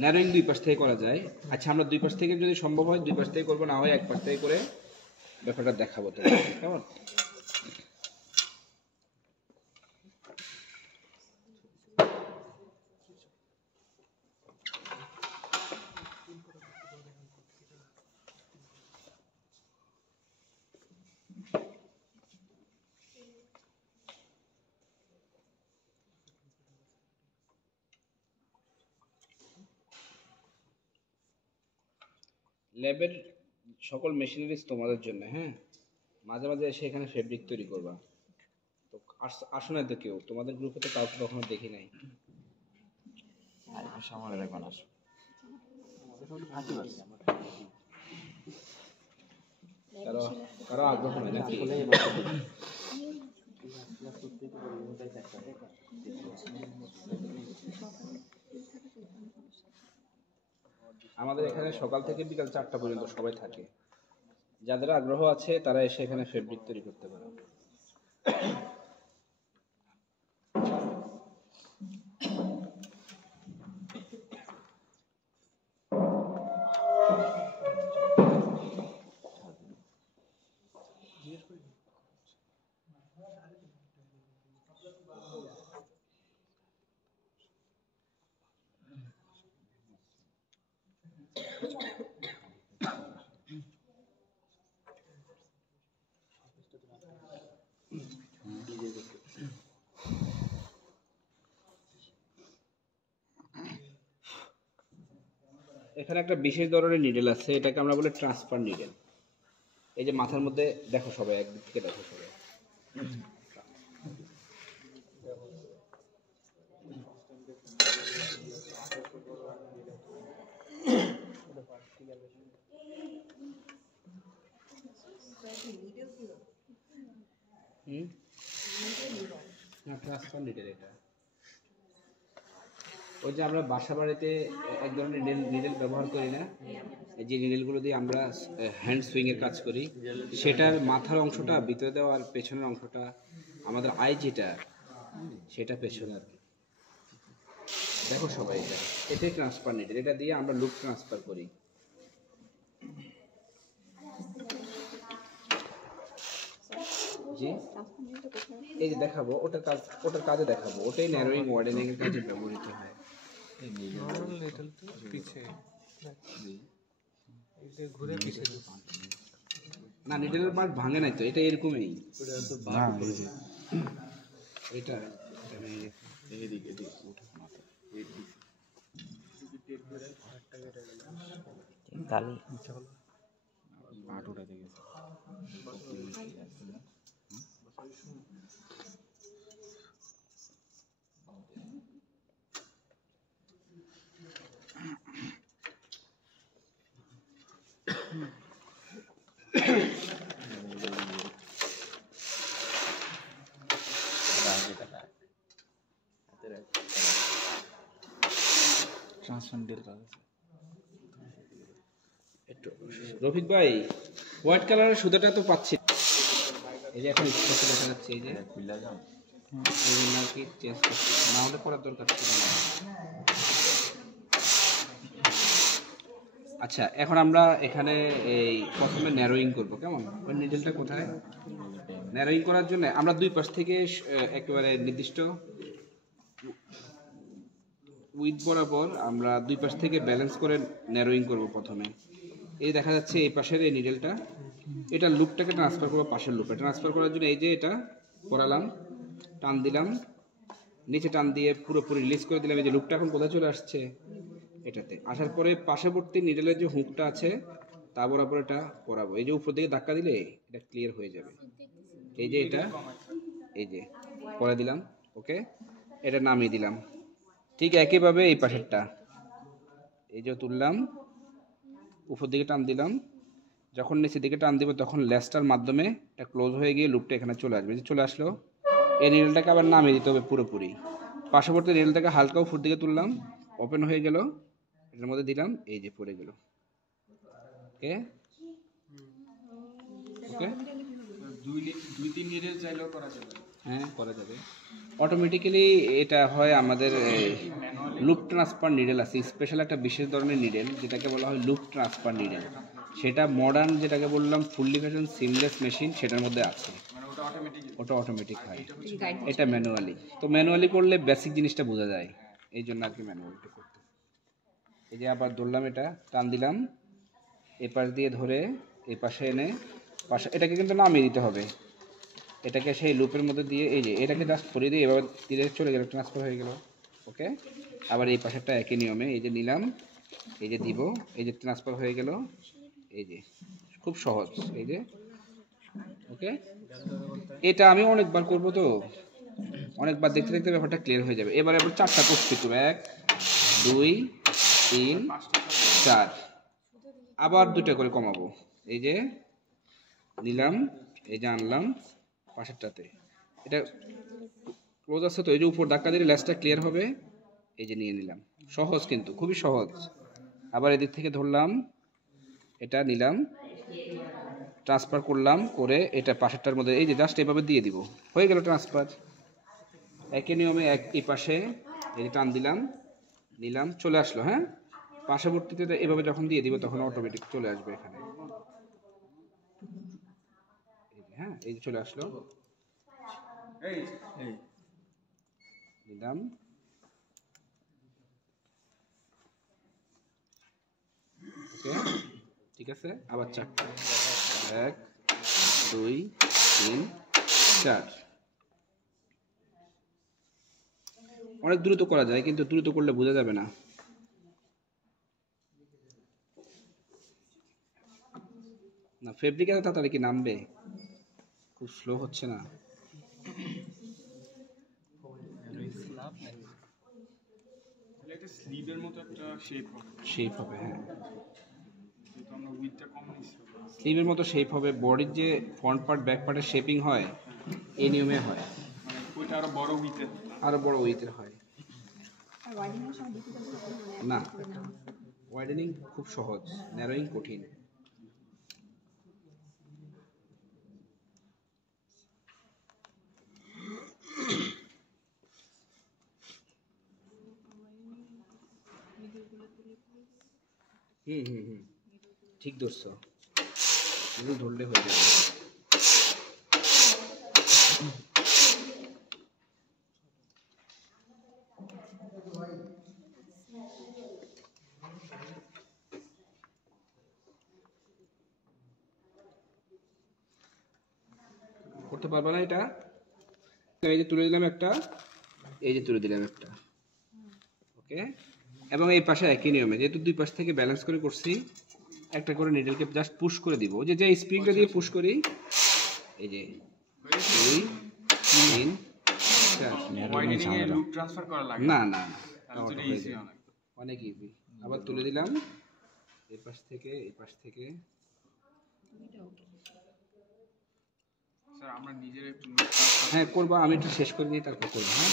Narrowing দুই পাশ থেকে করা যায়। আচ্ছা, আমরা দুই পাশ থেকে যদি সম্ভব হয় দুই পাশ থেকে করবো, না হয় এক পাশ থেকে করে ব্যাপারটা দেখাবো তো, কেমন? ল্যাবের সকল মেশিনারিজ তোমাদের জন্য, হ্যাঁ। মাঝে মাঝে এসে এখানে ফেব্রিক তৈরি করবা। তো আসো না তো কেউ, তোমাদের গ্রুপে তো কাউকে কখনো দেখি নাই। কারো কারো আগ্রহ নাই নাকি? আমাদের এখানে সকাল থেকে বিকাল 4টা পর্যন্ত সবাই থাকে। যাদের আগ্রহ আছে তারা এসে এখানে ফেব্রিক তৈরি করতে পারে। এখানে একটা বিশেষ ধরনের নিডেল আছে, এটাকে আমরা বলি ট্রান্সফার নিডেল। এই যে মাথার মধ্যে দেখো সবাই, একদিক থেকে দেখো সবাই। না, ট্রান্সফার নিডেল এটা। ওই যে আমরা বাসা বাড়িতে এক ধরনের নিডেল ব্যবহার করি না, যে নিডেলগুলো দিয়ে আমরা হ্যান্ড সুইংয়ের কাজ করি, সেটার মাথার অংশটা ভিতরে দেওয়ার পেছনের অংশটা আমাদের আই যেটা, সেটা পেছনে আর কি। দেখো সবাই, এটাই ট্রান্সফার নিডেল, এটা দিয়ে আমরা লুক ট্রান্সফার করি। জি, এই যে দেখাবো, ওটার কাজে দেখাবো, ওটাই ন্যারোয়িং ওয়ার্ডেনিং এর কাজে ব্যবহৃত হয়। না, নিডেলের পার্ট ভাঙে নাই তো, এটা এরকমই। এটা রফিক ভাই, হোয়াইট কালারের সুতাটা তো পাচ্ছি, এই যে এখন স্পষ্ট দেখা যাচ্ছে, এই যে নাকি চেঞ্জ করতে না হলে করার দরকার ছিল না। আচ্ছা, এখন আমরা এখানে এই প্রথমে ন্যারোয়িং করব, কেমন? ওই নিডেলটা কোথায়? ন্যারোয়িং করার জন্য আমরা দুই পাশ থেকে একেবারে নির্দিষ্ট উইথ বরাবর আমরা দুই পাশ থেকে ব্যালেন্স করে ন্যারোয়িং করব প্রথমে। এই দেখা যাচ্ছে এই পাশের এই নিডেলটা, এটা লুপটাকে ট্রান্সফার করবো পাশের লুপে। ট্রান্সফার করার জন্য এই যে এটা পড়ালাম, টান দিলাম, নিচে টান দিয়ে পুরোপুরি রিলিজ করে দিলাম। এই যে লুপটা এখন কোথায় চলে আসছে, এটাতে আসার পরে পার্শ্ববর্তী নিডেলের যে হুকটা আছে তা বরাবর এটা পরাবো। এই যে উপর দিকে ধাক্কা দিলে এটা ক্লিয়ার হয়ে যাবে। এই যে এটা, এই যে পরে দিলাম, ওকে, এটা নামিয়ে দিলাম। ঠিক একইভাবে এই পাশেরটা, এই যে তুললাম, উপর দিকে টান দিলাম, যখন নিচের দিকে টান দিব তখন লেসটার মাধ্যমে এটা ক্লোজ হয়ে গিয়ে লুপটা এখানে চলে আসবে। যে চলে আসলো, এই নিডেলটাকে আবার নামিয়ে দিতে হবে পুরোপুরি। পার্শ্ববর্তী নিডেলটাকে হালকা উপর দিকে তুললাম, ওপেন হয়ে গেল, এটার মধ্যে দিলাম, এই যে পড়ে গেল। ওকে ওকে, দুই তিন নিডেল চাইলেও করা যাবে। হ্যাঁ করা যাবে অটোমেটিক্যালি। এটা হয় আমাদের লুপ ট্রান্সফার নিডেল আছে, স্পেশাল একটা বিশেষ ধরনের নিডেল যেটাকে বলা হয় লুপ ট্রান্সফার নিডেল। সেটা মডার্ন যেটাকে বললাম ফুললি ফ্যাশন সিমলেস মেশিন সেটার মধ্যে আছে, মানে ওটা অটোমেটিক। ওটা অটোমেটিক হয়, এটা ম্যানুয়ালি। তো ম্যানুয়ালি করলে বেসিক জিনিসটা বোঝা যায়, এই জন্য আর কি ম্যানুয়ালিটা করতে। এই যে আবার ধরলাম, এটা টান দিলাম, এ পাশ দিয়ে ধরে এই পাশে এনে পাশে, এটাকে কিন্তু নামিয়ে দিতে হবে, এটাকে সেই লুপের মধ্যে দিয়ে এই যে এটাকে জাস্ট করে দিয়ে এভাবে ধীরে চলে গেল, ট্রান্সফার হয়ে গেল। ওকে, আবার এই পাশেরটা একই নিয়মে এই যে নিলাম, এই যে দিব, এই যে ট্রান্সফার হয়ে গেল, এই যে খুব সহজ, এই যে। ওকে, এটা আমি অনেকবার করব, তো অনেকবার দেখতে দেখতে ব্যাপারটা ক্লিয়ার হয়ে যাবে। এবারে আবার 4টা করছি তো, 1 2 3 4, আবার 2টা করে কমাবো, এই যে নিলাম, এই যে আনলাম পাশেরটাতে, এটা ক্লোজ আছে তো, এই যে উপর ধাক্কা দিলে লেসটা ক্লিয়ার হবে, এই যে নিয়ে নিলাম। সহজ কিন্তু, খুবই সহজ। আবার এদিক থেকে ধরলাম, এটা নিলাম, ট্রান্সফার করলাম, করে এটা পাশেরটার মধ্যে এই যে জাস্ট এভাবে দিয়ে দিব, হয়ে গেল ট্রান্সফার। একই নিয়মে এই পাশে এই টান দিলাম, নিলাম, চলে আসলো। হ্যাঁ, পার্শ্ববর্তীতে এভাবে যখন দিয়ে দিব তখন অটোমেটিক চলে আসবে এখানে। হ্যাঁ, এই যে চলে আসলো, নিলাম, ওকে, ঠিক আছে। আবার 4টা, 1 2 3 4। অনেক দ্রুত করা যায়, কিন্তু দ্রুত করলে বোঝা যাবে না। না, ফেব্রিক এত তাড়াতাড়ি কি নামবে? খুব স্লো হচ্ছে না? এটা স্লিভের মতো একটা শেপ হবে। শেপ হবে, হ্যাঁ, যেহেতু আমরা উইথটা কম নিচ্ছি, স্লিভের মতো শেপ হবে। বডির যে ফ্রন্ট পার্ট ব্যাক পার্টের শেপিং হয় এই নিয়মে হয়, মানে ওইটা আরো বড় উইথের, আরো বড় উইথের হয়। না, ওয়াইডেনিং খুব সহজ, ন্যারোয়িং কঠিন। ঠিক ধরছো, ধরলে হয়ে যাবে। করতে পারবে না এটা? এই যে তুলে দিলাম একটা, এই যে তুলে দিলাম একটা, ওকে। এবং এই পাশে একই নিয়মে, যেহেতু দুই পাশ থেকে ব্যালেন্স করে করছি, একটা করে নিডলকে জাস্ট পুশ করে দিব, যে যে স্প্রিংটা দিয়ে পুশ করি, এই যে 2 3 4। ওয়াইডেনিং এ লুপ ট্রান্সফার করা লাগে না না, এটা ইজি অনেক। অনেক ইজি। আবার তুলে দিলাম, এই পাশ থেকে এই পাশ থেকে। স্যার আমরা নিজেরা একটু লুপ ট্রান্সফার, হ্যাঁ করবো, আমি একটু শেষ করে নিয়ে তারপর করবো। হ্যাঁ,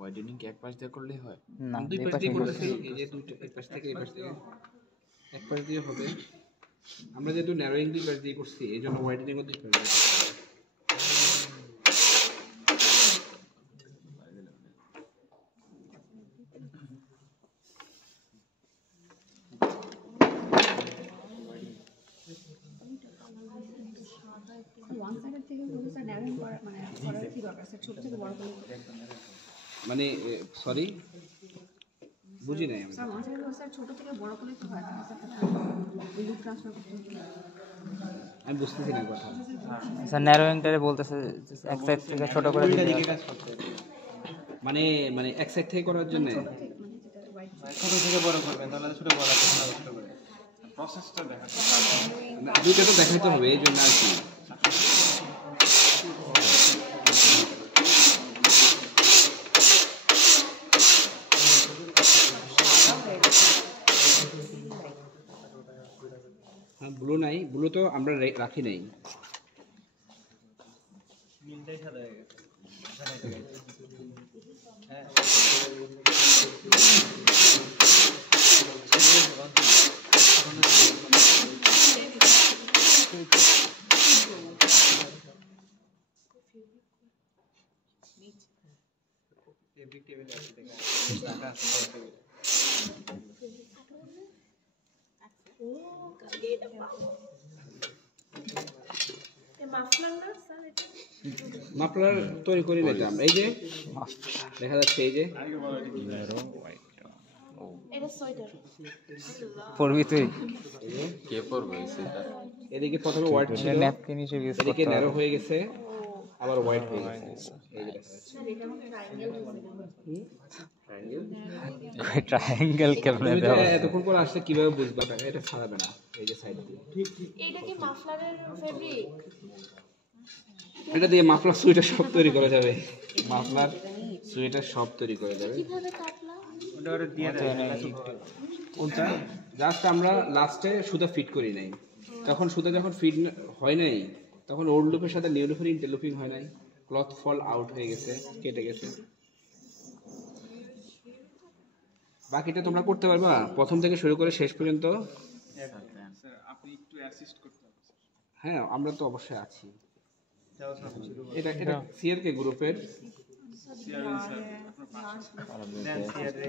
ওয়াইডেনিং কি এক পাশ দিয়ে করলেই হয়? না, দুই এই পাশ পাশে দিয়ে করতে করতেছি, এই যে দুইটা, এই পাশ থেকে এই পাশ থেকে, এক পাশ দিয়ে হবে। আমরা যেহেতু ন্যারোয়িং দুই পাশ দিয়ে করছি, এই জন্য ওয়াইডেনিং ও দুই পাশ দিয়ে করতে হবে। মানে সরি, বুঝি নাই আমি। আমি বুঝতেছি না কথা। স্যার ন্যারোয়িংটারে বলতেছে এক সাইড থেকে ছোট করে দিতে হবে। মানে মানে এক সাইড থেকে করার জন্য ছোট থেকে বড় করবেন, তাহলে ছোট বড় কষ্ট করে প্রসেসটা দেখাতে দুইটা তো দেখাইতে হবে, এই জন্য আর কি। হ্যাঁ ব্লু নাই, ব্লু তো আমরা রাখি নাই। নীলটাই সাদা হয়ে গেছে। হ্যাঁ এপিক টেবিল আছে দেখা রাখা আছে বড় টেবিল। মাফলার তৈরি করি না আমরা, এই যে দেখা যাচ্ছে এই যে পড়বি তুই কে পড়বে সেটা? এদিকে প্রথমে হোয়াইট ছিল, ন্যাপকিন হিসেবে ইউজ এদিকে করতে ন্যারো হবে। হয়ে গেছে, আবার হোয়াইট হয়ে গেছে। এই যে দেখা যাচ্ছে ট্রায়াঙ্গেল কেমনে তুমি তো দেওয়া? এতক্ষণ পর আসলে কিভাবে বুঝবা এটা ছাড়াবে না? এই যে সাইড দিয়ে এটা কি মাফলারের ফেব্রিক? এটা দিয়ে মাফলার সুইটার সব তৈরি করা যাবে, মাফলার সুইটার সব তৈরি করা যাবে। কিভাবে কাটলা? ওটা ওটা দিয়ে দেয় কোনটা? জাস্ট আমরা লাস্টে সুতা ফিট করি নাই, তখন সুতা যখন ফিট হয় নাই তখন ওল্ড লুপের সাথে নিউ লুপের ইন্টারলুপিং হয় নাই, ক্লথ ফল আউট হয়ে গেছে, কেটে গেছে। বাকিটা তোমরা করতে পারবা প্রথম থেকে শুরু করে শেষ পর্যন্ত। স্যার আপনি একটু অ্যাসিস্ট করতে হবে স্যার। হ্যাঁ আমরা তো অবশ্যই আছি। যাও সব শুরু করো। এটা এটা সিআরকে গ্রুপের সিআরএন স্যার আপনার পাশে দেন সিআর রে